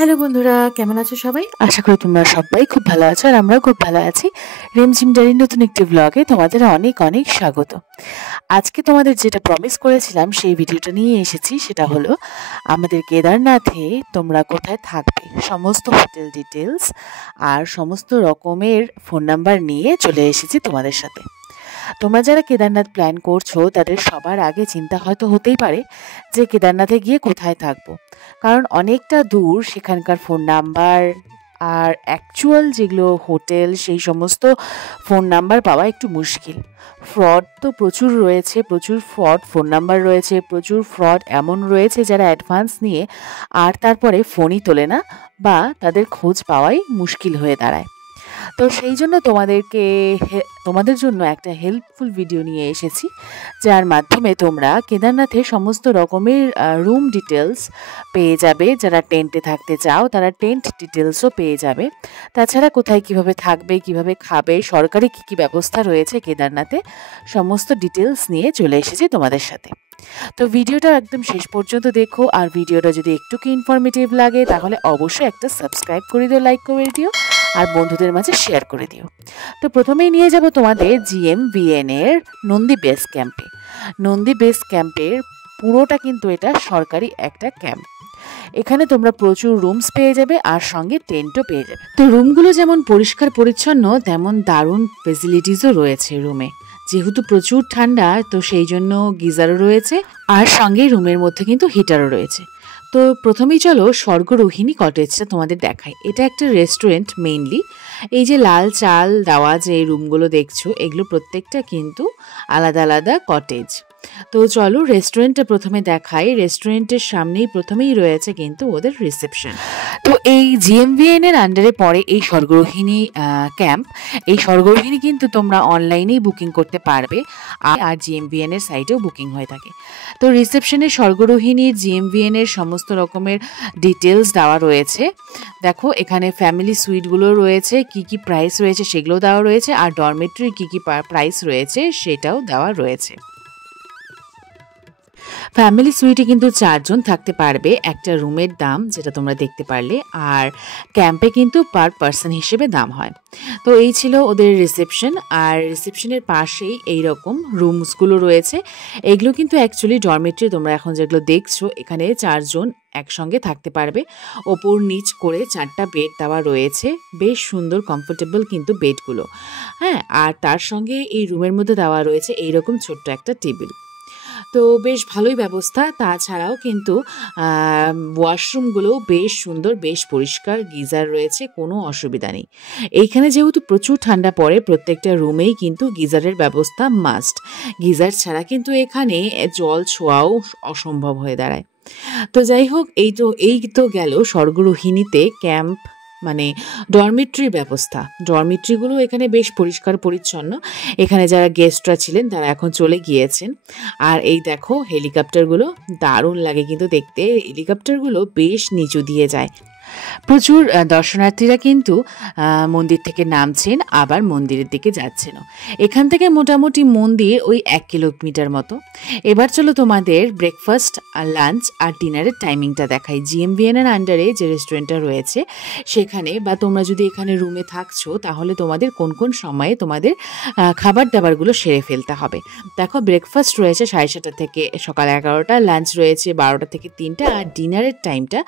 Hello বন্ধুরা, কেমন আছো সবাই? আশা করি তোমরা সবাই খুব ভালো আছো আর আমরাও খুব ভালো আছি। রিমঝিম ডায়েরির নতুন একটি ব্লগে তোমাদের অনেক অনেক স্বাগত। আজকে তোমাদের যেটা প্রমিস করেছিলাম সেই ভিডিওটা নিয়ে এসেছি, সেটা হলো আমাদের কেদারনাথে তোমরা কোথায় থাকবে সমস্ত হোটেল ডিটেলস আর সমস্ত রকমের ফোন নাম্বার নিয়ে চলে এসেছি তোমাদের সাথে। তোমরা যারা কেদারনাথ প্ল্যান করছো তাদের সবার আগে চিন্তা হয়তো হতেই পারে যে কেদারনাথে গিয়ে কোথায় থাকবো, কারণ অনেকটা দূর, সেখানকার ফোন নাম্বার আর অ্যাকচুয়াল যেগুলো হোটেল সেই সমস্ত ফোন নাম্বার পাওয়া একটু মুশকিল। ফ্রড তো প্রচুর রয়েছে, প্রচুর ফ্রড ফোন নাম্বার রয়েছে, প্রচুর ফ্রড এমন রয়েছে যারা অ্যাডভান্স নিয়ে আর তারপরে ফোনই তোলে না বা তাদের খোঁজ পাওয়াই মুশকিল হয়ে দাঁড়ায়। তো সেই জন্য তোমাদের জন্য একটা হেল্পফুল ভিডিও নিয়ে এসেছি, যার মাধ্যমে তোমরা কেদারনাথে সমস্ত রকমের রুম ডিটেলস পেয়ে যাবে। যারা টেন্টে থাকতে চাও তারা টেন্ট ডিটেলসও পেয়ে যাবে। তাছাড়া কোথায় কিভাবে থাকবে, কিভাবে খাবে, সরকারি কী কী ব্যবস্থা রয়েছে কেদারনাথে, সমস্ত ডিটেলস নিয়ে চলে এসেছি তোমাদের সাথে। তো ভিডিওটা একদম শেষ পর্যন্ত দেখো, আর ভিডিওটা যদি একটু কি ইনফরমেটিভ লাগে তাহলে অবশ্যই একটা সাবস্ক্রাইব করে দিও, লাইক করে দিও আর বন্ধুদের মাঝে শেয়ার করে দিও। তো প্রথমেই নিয়ে যাব তোমাদের GMVN এর নন্দী বেস ক্যাম্পে। নন্দী বেস ক্যাম্পের পুরোটা কিন্তু এটা সরকারি একটা ক্যাম্প। এখানে তোমরা প্রচুর রুমস পেয়ে যাবে আর সঙ্গে টেন্টও পেয়ে যাবে। তো রুমগুলো যেমন পরিষ্কার পরিচ্ছন্ন তেমন দারুণ ফেসিলিটিসও রয়েছে রুমে। যেহেতু প্রচুর ঠান্ডা তো সেই জন্য গিজারও রয়েছে আর সঙ্গে রুমের মধ্যে কিন্তু হিটারও রয়েছে। তো প্রথমেই চলো স্বর্গরোহিণী কটেজটা তোমাদের দেখাই। এটা একটা রেস্টুরেন্ট মেইনলি। এই যে লাল চাল দেওয়া যে রুমগুলো দেখছো এগুলো প্রত্যেকটা কিন্তু আলাদা আলাদা কটেজ। তো চলো রেস্টুরেন্টটা প্রথমে দেখাই। রেস্টুরেন্টের সামনেই প্রথমেই রয়েছে কিন্তু ওদের রিসেপশন। তো এই GMVN এর আন্ডারে পড়ে এই স্বর্গরোহিণী ক্যাম্প। এই স্বর্গরোহিণী কিন্তু তোমরা অনলাইনেই বুকিং করতে পারবে আর GMVN এর সাইটেও বুকিং হয়ে থাকে। তো রিসেপশনে স্বর্গরোহিণীর GMVN এর সমস্ত রকমের ডিটেলস দেওয়া রয়েছে। দেখো এখানে ফ্যামিলি সুইটগুলো রয়েছে, কি কি প্রাইস রয়েছে সেগুলো দেওয়া রয়েছে, আর ডরমেটরি কি কি প্রাইস রয়েছে সেটাও দেওয়া রয়েছে। ফ্যামিলি সুইটে কিন্তু 4 জন থাকতে পারবে একটা রুমের দাম, যেটা তোমরা দেখতে পারলে, আর ক্যাম্পে কিন্তু পার পার্সন হিসেবে দাম হয়। তো এই ছিল ওদের রিসেপশন। আর রিসেপশনের পাশেই এই রকম রুমসগুলো রয়েছে। এগুলো কিন্তু অ্যাকচুয়ালি ডরমেটরি। তোমরা এখন যেগুলো দেখছো এখানে 4 জন একসঙ্গে থাকতে পারবে। ওপর নিচ করে 4টা বেড দেওয়া রয়েছে, বেশ সুন্দর কমফোর্টেবল কিন্তু বেডগুলো। হ্যাঁ, আর তার সঙ্গে এই রুমের মধ্যে দেওয়া রয়েছে এইরকম ছোট্ট একটা টেবিল। তো বেশ ভালোই ব্যবস্থা। তাছাড়াও কিন্তু ওয়াশরুমগুলোও বেশ সুন্দর, বেশ পরিষ্কার, গিজার রয়েছে, কোনো অসুবিধা নেই। এইখানে যেহেতু প্রচুর ঠান্ডা পড়ে প্রত্যেকটা রুমেই কিন্তু গিজারের ব্যবস্থা মাস্ট। গিজার ছাড়া কিন্তু এখানে জল ছোঁয়াও অসম্ভব হয়ে দাঁড়ায়। তো যাই হোক, এই তো গেল স্বর্গরোহিণীতে ক্যাম্প মানে ডরমিট্রির ব্যবস্থা। ডরমিট্রিগুলো এখানে বেশ পরিষ্কার পরিচ্ছন্ন। এখানে যারা গেস্টরা ছিলেন তারা এখন চলে গিয়েছেন। আর এই দেখো হেলিকপ্টারগুলো দারুণ লাগে কিন্তু দেখতে। হেলিকপ্টারগুলো বেশ নিচু দিয়ে যায়। প্রচুর দর্শনার্থীরা কিন্তু মন্দির থেকে নামছেন আবার মন্দিরের দিকে যাচ্ছেনও। এখান থেকে মোটামুটি মন্দির ওই 1 কিলোমিটার মতো। এবার চলো তোমাদের ব্রেকফাস্ট আর লাঞ্চ আর ডিনারের টাইমিংটা দেখাই। GMVN এর আন্ডারে যে রেস্টুরেন্টটা রয়েছে সেখানে, বা তোমরা যদি এখানে রুমে থাকছো তাহলে তোমাদের কোন কোন সময়ে তোমাদের খাবার দাবারগুলো সেরে ফেলতে হবে। দেখো ব্রেকফাস্ট রয়েছে 7:30 থেকে সকাল 11টা, লাঞ্চ রয়েছে 12টা থেকে 3টা, আর ডিনারের টাইমটা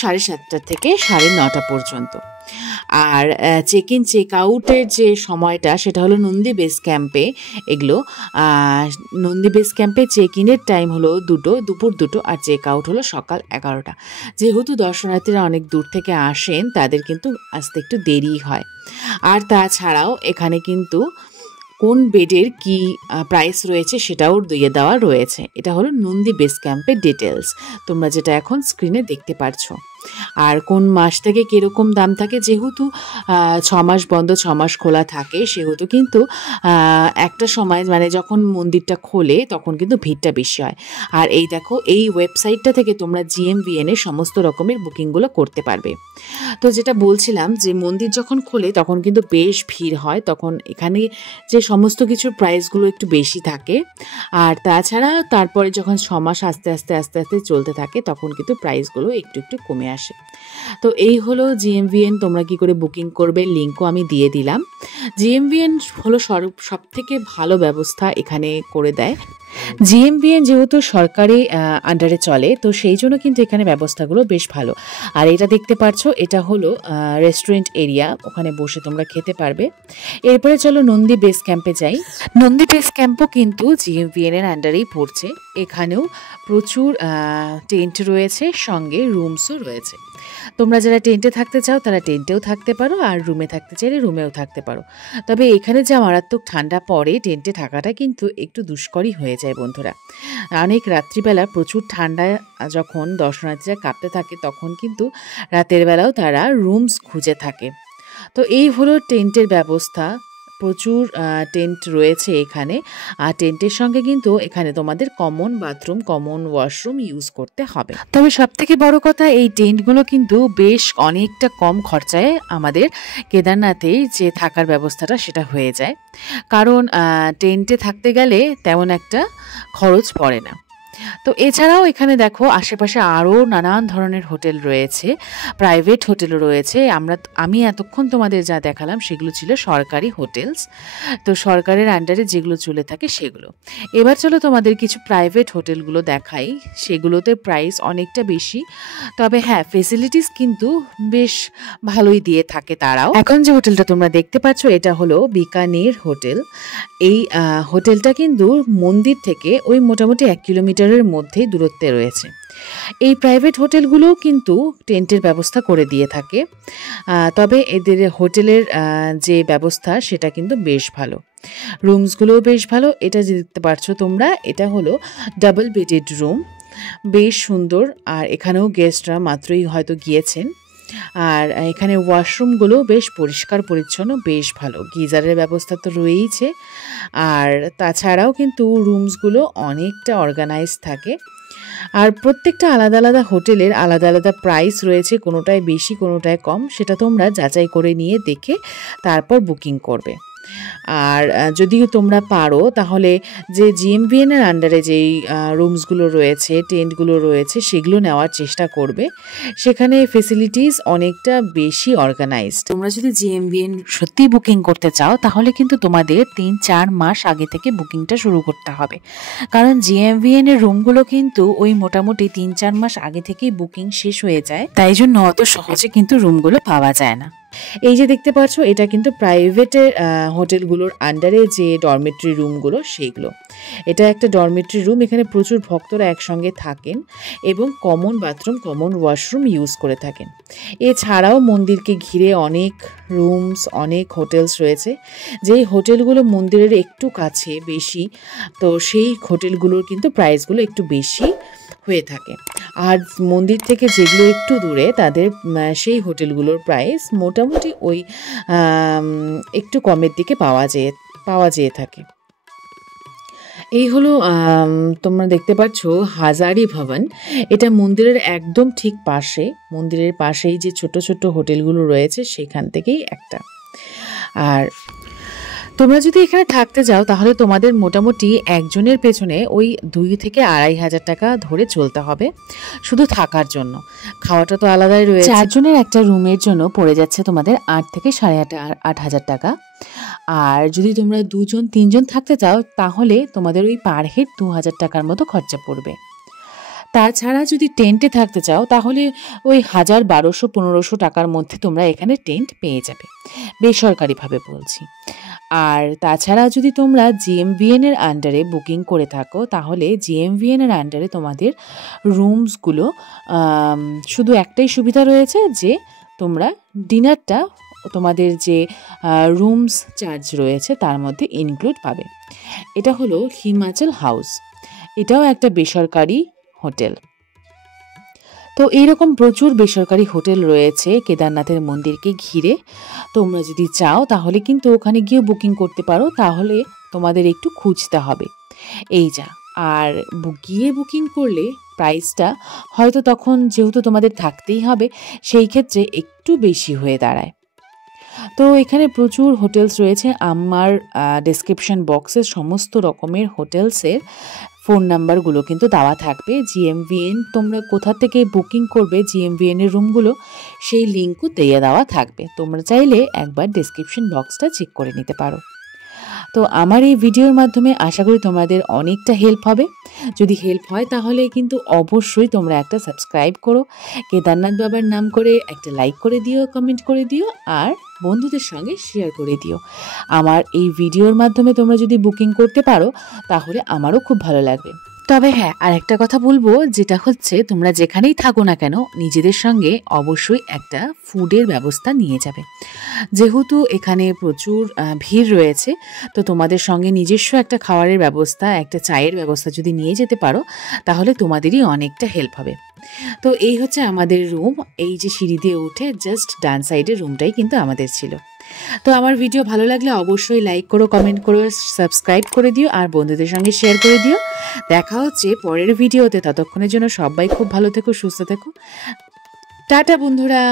7:30 থেকে 9:30 পর্যন্ত। আর চেক ইন চেক আউটের যে সময়টা সেটা হলো নন্দী বেস ক্যাম্পে এগুলো। নন্দী বেস ক্যাম্পে চেক ইনের টাইম হলো দুপুর 2টো, আর চেক আউট হলো সকাল 11টা। যেহেতু দর্শনার্থীরা অনেক দূর থেকে আসেন তাদের কিন্তু আসতে একটু দেরি হয়। আর তাছাড়াও এখানে কিন্তু কোন বেডের কি প্রাইস রয়েছে সেটাও দিয়ে দেওয়া রয়েছে। এটা হলো নন্দী বেস ক্যাম্পের ডিটেলস, তোমরা যেটা এখন স্ক্রিনে দেখতে পারছো। আর কোন মাস থেকে কীরকম দাম থাকে, যেহেতু 6 মাস বন্ধ 6 মাস খোলা থাকে, সেহেতু কিন্তু একটা সময় মানে যখন মন্দিরটা খোলে তখন কিন্তু ভিড়টা বেশি হয়। আর এই দেখো এই ওয়েবসাইটটা থেকে তোমরা GMVN এর সমস্ত রকমের বুকিংগুলো করতে পারবে। তো যেটা বলছিলাম যে মন্দির যখন খোলে তখন কিন্তু বেশ ভিড় হয়, তখন এখানে যে সমস্ত কিছুর প্রাইসগুলো একটু বেশি থাকে। আর তাছাড়া তারপরে যখন 6 মাস আস্তে আস্তে চলতে থাকে তখন কিন্তু প্রাইসগুলো একটু একটু কমে আসে। তো এই হলো জিএমভিএন। তোমরা কি করে বুকিং করবে লিঙ্কও আমি দিয়ে দিলাম। জিএমভিএন হলো সব থেকে ভালো ব্যবস্থা এখানে করে দেয়। জিএমভিএন যেহেতু সরকারি আন্ডারে চলে, তো সেই জন্য কিন্তু এখানে ব্যবস্থাগুলো বেশ ভালো। আর এটা দেখতে পাচ্ছ, এটা হলো রেস্টুরেন্ট এরিয়া, ওখানে বসে তোমরা খেতে পারবে। এরপরে চলো নন্দী বেস ক্যাম্পে যাই। নন্দী বেস ক্যাম্পও কিন্তু জিএমভিএন এর আন্ডারেই পড়ছে। এখানেও প্রচুর টেন্ট রয়েছে, সঙ্গে রুমসও রয়েছে। তোমরা যারা টেন্টে থাকতে চাও তারা টেন্টেও থাকতে পারো, আর রুমে থাকতে চাইলে রুমেও থাকতে পারো। তবে এখানে যা মারাত্মক ঠান্ডা পড়ে, টেন্টে থাকাটা কিন্তু একটু দুষ্করই হয়ে যায় বন্ধুরা। অনেক রাত্রিবেলা প্রচুর ঠান্ডা যখন দর্শনার্থীরা কাঁপতে থাকে, তখন কিন্তু রাতের বেলাও তারা রুমস খুঁজে থাকে। তো এই হলো টেন্টের ব্যবস্থা। প্রচুর টেন্ট রয়েছে এখানে। আর টেন্টের সঙ্গে কিন্তু এখানে তোমাদের common bathroom, common washroom use করতে হবে। তবে সব থেকে বড় কথা, এই টেন্টগুলো কিন্তু বেশ অনেকটা কম খরচায় আমাদের কেদারনাথে যে থাকার ব্যবস্থাটা সেটা হয়ে যায়। কারণ টেন্টে থাকতে গেলে তেমন একটা খরচ পড়ে না। তো এছাড়াও এখানে দেখো আশেপাশে আরও নানান ধরনের হোটেল রয়েছে, প্রাইভেট হোটেলও রয়েছে। আমি এতক্ষণ তোমাদের যা দেখালাম সেগুলো ছিল সরকারি হোটেলস, তো সরকারের আন্ডারে যেগুলো চলে থাকে সেগুলো। এবার চলো তোমাদের কিছু প্রাইভেট হোটেলগুলো দেখাই। সেগুলোতে প্রাইস অনেকটা বেশি, তবে হ্যাঁ ফেসিলিটিস কিন্তু বেশ ভালোই দিয়ে থাকে তারাও। এখন যে হোটেলটা তোমরা দেখতে পাচ্ছ এটা হলো বিকানের হোটেল। এই হোটেলটা কিন্তু মন্দির থেকে ওই মোটামুটি 1 কিলোমিটারের মধ্যেই দূরত্বে রয়েছে। এই প্রাইভেট হোটেলগুলোও কিন্তু টেন্টের ব্যবস্থা করে দিয়ে থাকে, তবে এদের হোটেলের যে ব্যবস্থা সেটা কিন্তু বেশ ভালো। রুমসগুলোও বেশ ভালো। এটা যে দেখতে পারছো তোমরা, এটা হলো ডাবল বেডেড রুম, বেশ সুন্দর। আর এখানেও গেস্টরা মাত্রই হয়তো গিয়েছেন। আর এখানে ওয়াশরুমগুলো বেশ পরিষ্কার পরিচ্ছন্ন, বেশ ভালো। গিজারের ব্যবস্থা তো রয়েইছে। আর তাছাড়াও কিন্তু রুমসগুলো অনেকটা অর্গানাইজ থাকে। আর প্রত্যেকটা আলাদা আলাদা হোটেলের আলাদা আলাদা প্রাইস রয়েছে, কোনোটায় বেশি কোনোটায় কম। সেটা তোমরা যাচাই করে নিয়ে দেখে তারপর বুকিং করবে। আর যদিও তোমরা পারো তাহলে যে জিএমভিএন এর আন্ডারে যেই রুমসগুলো রয়েছে, টেন্টগুলো রয়েছে, সেগুলো নেওয়ার চেষ্টা করবে। সেখানে ফেসিলিটিস অনেকটা বেশি অর্গানাইজড। তোমরা যদি জিএমভিএন সত্যি বুকিং করতে চাও তাহলে কিন্তু তোমাদের 3-4 মাস আগে থেকে বুকিংটা শুরু করতে হবে। কারণ জিএমভিএন এর রুমগুলো কিন্তু ওই মোটামুটি 3-4 মাস আগে থেকেই বুকিং শেষ হয়ে যায়, তাই জন্য অত সহজে কিন্তু রুমগুলো পাওয়া যায় না। এই যে দেখতে পাচ্ছ, এটা কিন্তু প্রাইভেটের হোটেলগুলোর আন্ডারে যে ডরমেটরি রুমগুলো সেইগুলো। এটা একটা ডরমেটরি রুম, এখানে প্রচুর ভক্তরা একসঙ্গে থাকেন এবং common bathroom, common washroom use করে থাকেন। এছাড়াও মন্দিরকে ঘিরে অনেক রুমস, অনেক হোটেলস রয়েছে। যেই হোটেলগুলো মন্দিরের একটু কাছে বেশি, তো সেই হোটেলগুলোর কিন্তু প্রাইসগুলো একটু বেশি হয়ে থাকে। আর মন্দির থেকে যেগুলো একটু দূরে তাদের সেই হোটেলগুলোর প্রাইস মোটামুটি ওই একটু কমের দিকে পাওয়া যেয়ে থাকে। এই হলো তোমরা দেখতে পাচ্ছ হাজারি ভবন। এটা মন্দিরের একদম ঠিক পাশে, মন্দিরের পাশেই যে ছোট ছোট হোটেলগুলো রয়েছে সেখান থেকেই একটা। আর তোমরা যদি এখানে থাকতে যাও তাহলে তোমাদের মোটামুটি একজনের পেছনে ওই 2 থেকে 2,500 টাকা ধরে চলতে হবে শুধু থাকার জন্য। খাওয়াটা তো আলাদাই রয়েছে। 4 জনের একটা রুমের জন্য পড়ে যাচ্ছে তোমাদের 8 থেকে 8,500 টাকা। আর যদি তোমরা 2-3 জন থাকতে চাও তাহলে তোমাদের ওই পার হেড 2,000 টাকার মতো খরচা পড়বে। তাছাড়া যদি টেন্টে থাকতে চাও তাহলে ওই 1,000-1,200-1,500 টাকার মধ্যে তোমরা এখানে টেন্ট পেয়ে যাবে, বেসরকারিভাবে বলছি। আর তাছাড়া যদি তোমরা জিএমভিএন এর আন্ডারে বুকিং করে থাকো তাহলে জিএমভিএন এর আন্ডারে তোমাদের রুমসগুলো শুধু একটাই সুবিধা রয়েছে যে তোমরা ডিনারটা তোমাদের যে রুমস চার্জ রয়েছে তার মধ্যে ইনক্লুড পাবে। এটা হলো হিমাচল হাউস, এটাও একটা বেসরকারি হোটেল। তো এইরকম প্রচুর বেসরকারি হোটেল রয়েছে কেদারনাথের মন্দিরকে ঘিরে। তোমরা যদি চাও তাহলে কিন্তু ওখানে গিয়ে বুকিং করতে পারো, তাহলে তোমাদের একটু খুঁজতে হবে এই যা। আর গিয়ে বুকিং করলে প্রাইসটা হয়তো তখন যেহেতু তোমাদের থাকতেই হবে সেই ক্ষেত্রে একটু বেশি হয়ে দাঁড়ায়। তো এখানে প্রচুর হোটেলস রয়েছে। আমার ডেসক্রিপশন বক্সে সমস্ত রকমের হোটেলসের ফোন নাম্বারগুলো কিন্তু দেওয়া থাকবে। GMVN তোমরা কোথা থেকে বুকিং করবে GMVN এর রুমগুলো, সেই লিঙ্কও দিয়ে দেওয়া থাকবে। তোমরা চাইলে একবার ডেসক্রিপশন বক্সটা চেক করে নিতে পারো। তো আমার এই ভিডিওর মাধ্যমে আশা করি তোমাদের অনেকটা হেল্প হবে। যদি হেল্প হয় তাহলে কিন্তু অবশ্যই তোমরা একটা সাবস্ক্রাইব করো, কেদারনাথ বাবার নাম করে একটা লাইক করে দিও, কমেন্ট করে দিও, আর বন্ধুদের সঙ্গে শেয়ার করে দিও। আমার এই ভিডিওর মাধ্যমে তোমরা যদি বুকিং করতে পারো তাহলে আমারও খুব ভালো লাগবে। তবে হ্যাঁ, আর একটা কথা বলবো, যেটা হচ্ছে তোমরা যেখানেই থাকো না কেন নিজেদের সঙ্গে অবশ্যই একটা ফুডের ব্যবস্থা নিয়ে যাবে। যেহেতু এখানে প্রচুর ভিড় রয়েছে, তো তোমাদের সঙ্গে নিজস্ব একটা খাবারের ব্যবস্থা, একটা চায়ের ব্যবস্থা যদি নিয়ে যেতে পারো তাহলে তোমাদেরই অনেকটা হেল্প হবে। তো এই হচ্ছে আমাদের রুম। এই যে সিঁড়ি দিয়ে উঠে জাস্ট ডান সাইডের রুমটাই কিন্তু আমাদের ছিল। তো আমার ভিডিও ভালো লাগলে অবশ্যই লাইক করো, কমেন্ট করো, সাবস্ক্রাইব করে দিও, আর বন্ধুদের সঙ্গে শেয়ার করে দিও। দেখা হচ্ছে পরের ভিডিওতে। ততক্ষণের জন্য সবাই খুব ভালো থেকো, সুস্থ থেকো। টাটা বন্ধুরা।